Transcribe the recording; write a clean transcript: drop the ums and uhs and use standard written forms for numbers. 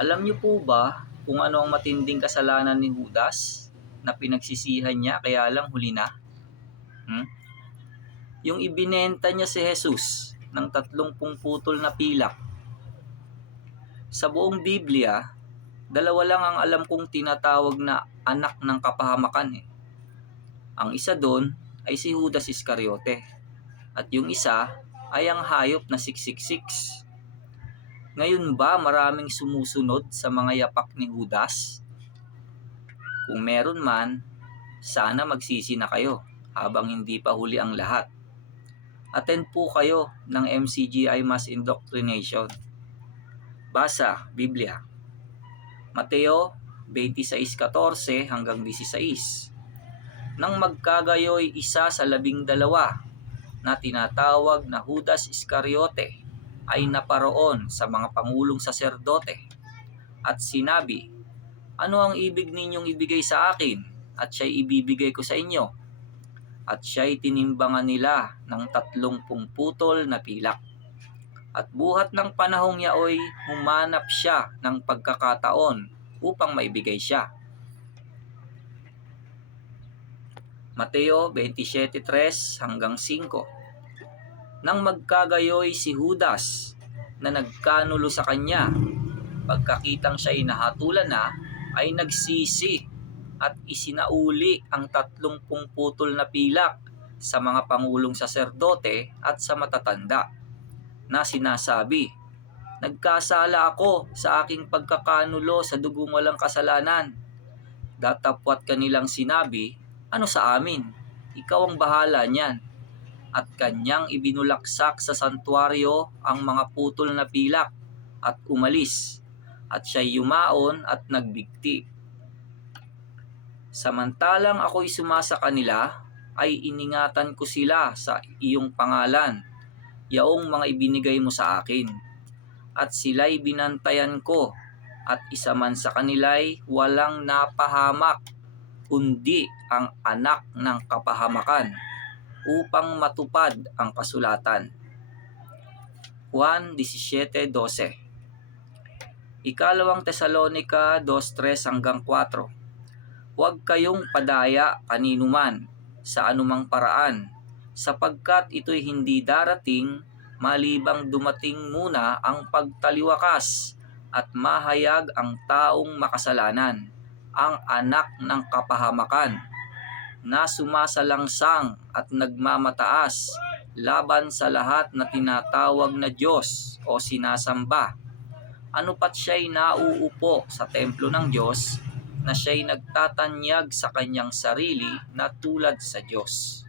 Alam niyo po ba kung ano ang matinding kasalanan ni Judas na pinagsisihan niya kaya lang huli na? Hmm? Yung ibinenta niya si Jesus ng 30 putol na pilak. Sa buong Biblia, dalawa lang ang alam kong tinatawag na anak ng kapahamakan. Ang isa doon ay si Judas Iscariote at yung isa ay ang hayop na 666. Ngayon ba maraming sumusunod sa mga yapak ni Judas? Kung meron man, sana magsisi na kayo habang hindi pa huli ang lahat. Attend po kayo ng MCGI Mass Indoctrination. Basa, Biblia. Mateo 26:14 hanggang 16. Nang magkagayoy isa sa 12 na tinatawag na Judas Iscariote ay naparoon sa mga pangulong saserdote at sinabi, "Ano ang ibig ninyong ibigay sa akin at siya'y ibibigay ko sa inyo?" At siya'y tinimbangan nila ng 30 putol na pilak. At buhat ng panahong yaoy humanap siya ng pagkakataon upang maibigay siya. Mateo 27:3 hanggang 5. Nang magkagayoy si Judas na nagkanulo sa kanya, pagkakitang siya'y nahatulan na, ay nagsisi at isinauli ang 30 putol na pilak sa mga pangulong saserdote at sa matatanda na sinasabi, "Nagkasala ako sa aking pagkakanulo sa dugong walang kasalanan." Datapwat kanilang sinabi, "Ano sa amin? Ikaw ang bahala niyan." At kanyang ibinulaksak sa santuaryo ang mga putol na pilak at umalis, at siya'y yumaon at nagbigti. Samantalang ako'y sumasa kanila, ay iningatan ko sila sa iyong pangalan, yaong mga ibinigay mo sa akin. At sila'y binantayan ko, at isa man sa kanila'y walang napahamak, kundi ang anak ng kapahamakan, upang matupad ang kasulatan. Juan 17:12. Ikalawang Tesalonica 2:3 hanggang 4. Huwag kayong padaya kaninuman sa anumang paraan, sapagkat ito'y hindi darating malibang dumating muna ang pagtaliwakas at mahayag ang taong makasalanan, ang anak ng kapahamakan, na sumasalangsang at nagmamataas laban sa lahat na tinatawag na Diyos o sinasamba. Ano pat siya'y nauupo sa templo ng Diyos, na siya'y nagtatanyag sa kanyang sarili na tulad sa Diyos.